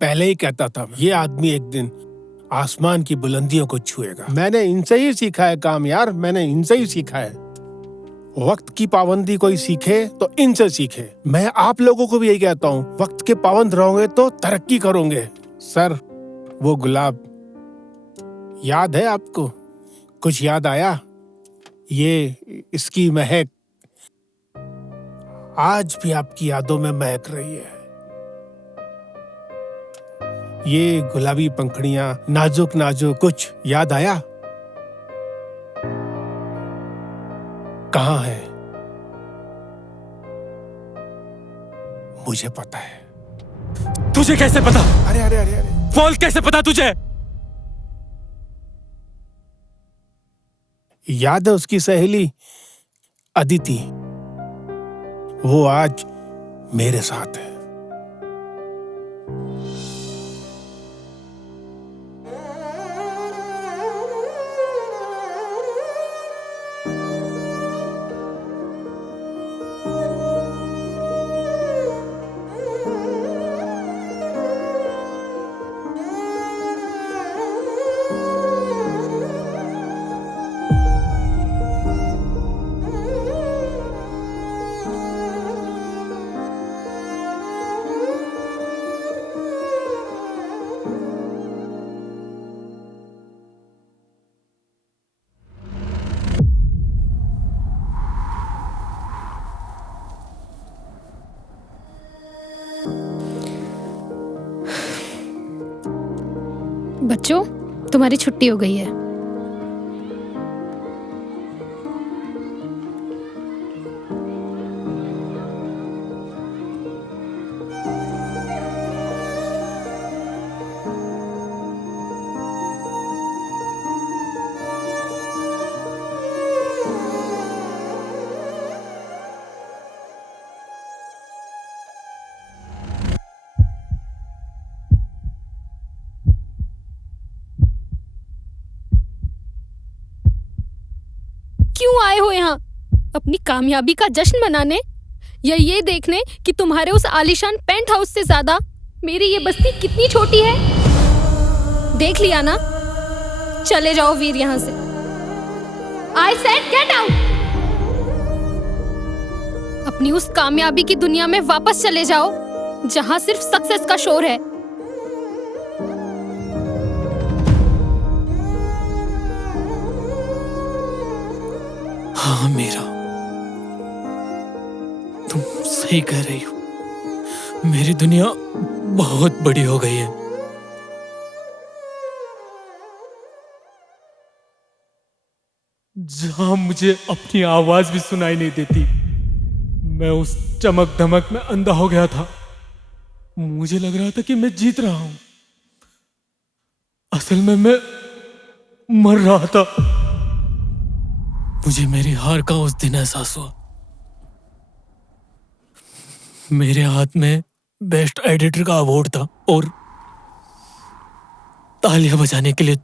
पहले ही कहता था, ये आदमी एक दिन आसमान की बुलंदियों को छुएगा। मैंने इनसे ही सीखा है काम यार, मैंने इनसे ही सीखा है। वक्त की पाबंदी कोई सीखे तो इनसे सीखे। मैं आप लोगों को भी यही कहता हूँ, वक्त के पाबंद रहोगे तो तरक्की करोगे। सर, वो गुलाब याद है आपको? कुछ याद आया? ये इसकी महक आज भी आपकी यादों में महक रही है। ये गुलाबी पंखड़ियां, नाजुक नाजुक, कुछ याद आया? कहाँ है? मुझे पता है। तुझे कैसे पता? अरे अरे अरे अरे, बोल, कैसे पता तुझे? याद है उसकी सहेली अदिति? वो आज मेरे साथ है। बच्चों, तुम्हारी छुट्टी हो गई है। क्यों आए हो यहाँ? अपनी कामयाबी का जश्न मनाने या ये देखने कि तुम्हारे उस आलीशान पेंट हाउस से ज्यादा मेरी ये बस्ती कितनी छोटी है? देख लिया ना? चले जाओ वीर यहाँ से। I said get out! अपनी उस कामयाबी की दुनिया में वापस चले जाओ जहाँ सिर्फ सक्सेस का शोर है। हाँ मीरा, तुम सही कह रही हो। मेरी दुनिया बहुत बड़ी हो गई है। जहां मुझे अपनी आवाज भी सुनाई नहीं देती, मैं उस चमक धमक में अंधा हो गया था। मुझे लग रहा था कि मैं जीत रहा हूं, असल में मैं मर रहा था। मुझे मेरी हार का उस दिन एहसास हुआ। मेरे हाथ में बेस्ट एडिटर का अवार्ड था और तालियां बजाने के लिए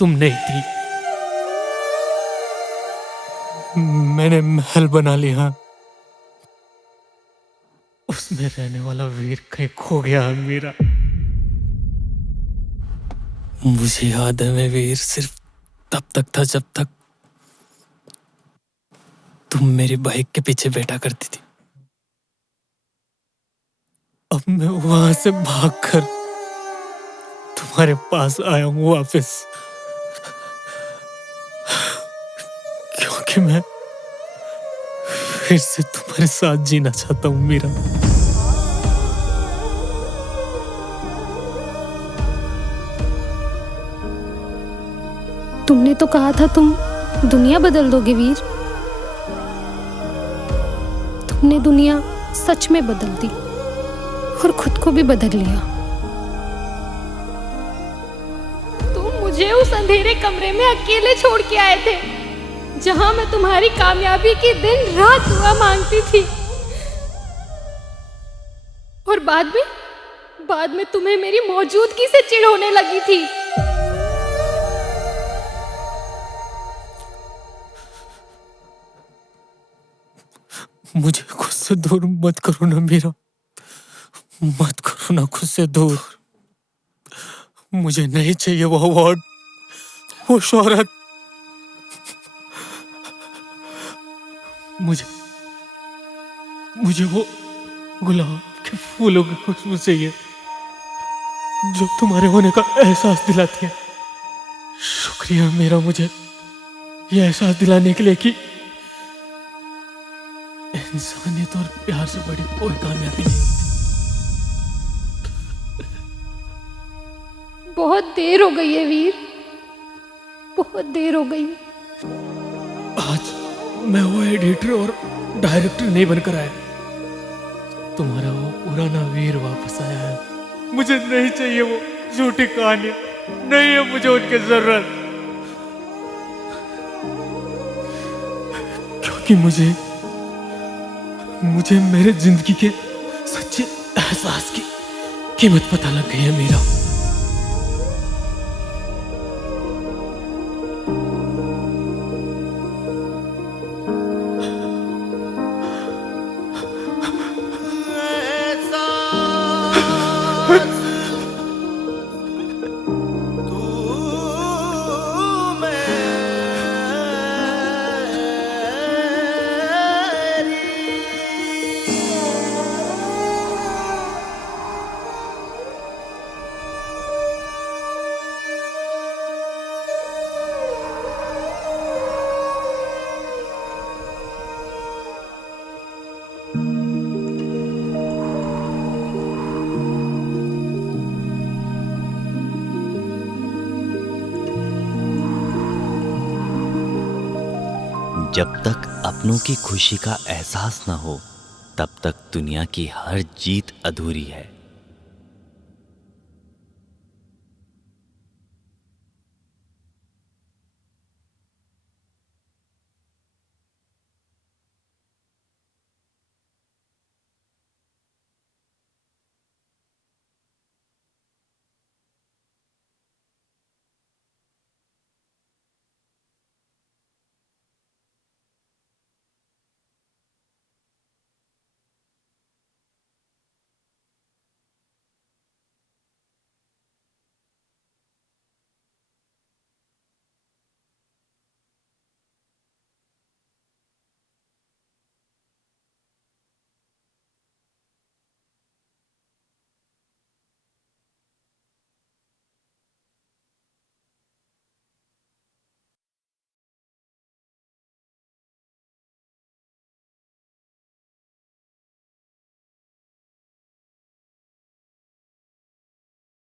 तुम नहीं थी। मैंने महल बना लिया, उसमें रहने वाला वीर कहीं खो गया है मेरा। मुझे याद है मैं वीर सिर्फ तब तक था जब तक तुम मेरी बाइक के पीछे बैठा करती थी। अब मैं वहां से भागकर तुम्हारे पास आया हूं वापस, क्योंकि मैं फिर से तुम्हारे साथ जीना चाहता हूं मीरा। तुमने तो कहा था तुम दुनिया बदल दोगे वीर। तुमने दुनिया सच में बदल दी और खुद को भी बदल लिया। तुम मुझे उस अंधेरे कमरे में अकेले छोड़ के आए थे, जहां मैं तुम्हारी कामयाबी की दिन रात दुआ मांगती थी। और बाद में तुम्हें मेरी मौजूदगी से चिढ़ होने लगी थी। मुझे खुद से दूर मत करो ना मीरा, मत करो ना खुद से दूर। मुझे नहीं चाहिए वो अवार्ड, वो शोहरत। मुझे वो गुलाब के फूलों की खुशबू चाहिए जो तुम्हारे होने का एहसास दिलाती है। शुक्रिया मेरा, मुझे ये एहसास दिलाने के लिए कि इंसानियत और प्यार से बड़ी कोई कामयाबी नहीं होती। बहुत देर हो गई है वीर, बहुत देर हो गई। आज मैं वो एडिटर और डायरेक्टर नहीं बनकर आया, तुम्हारा वो पुराना वीर वापस आया है। मुझे नहीं चाहिए वो झूठी कहानियां, नहीं है मुझे उनकी जरूरत, क्योंकि मुझे मेरे जिंदगी के सच्चे एहसास की कीमत पता लग गई है मीरा। जब तक अपनों की खुशी का एहसास न हो तब तक दुनिया की हर जीत अधूरी है।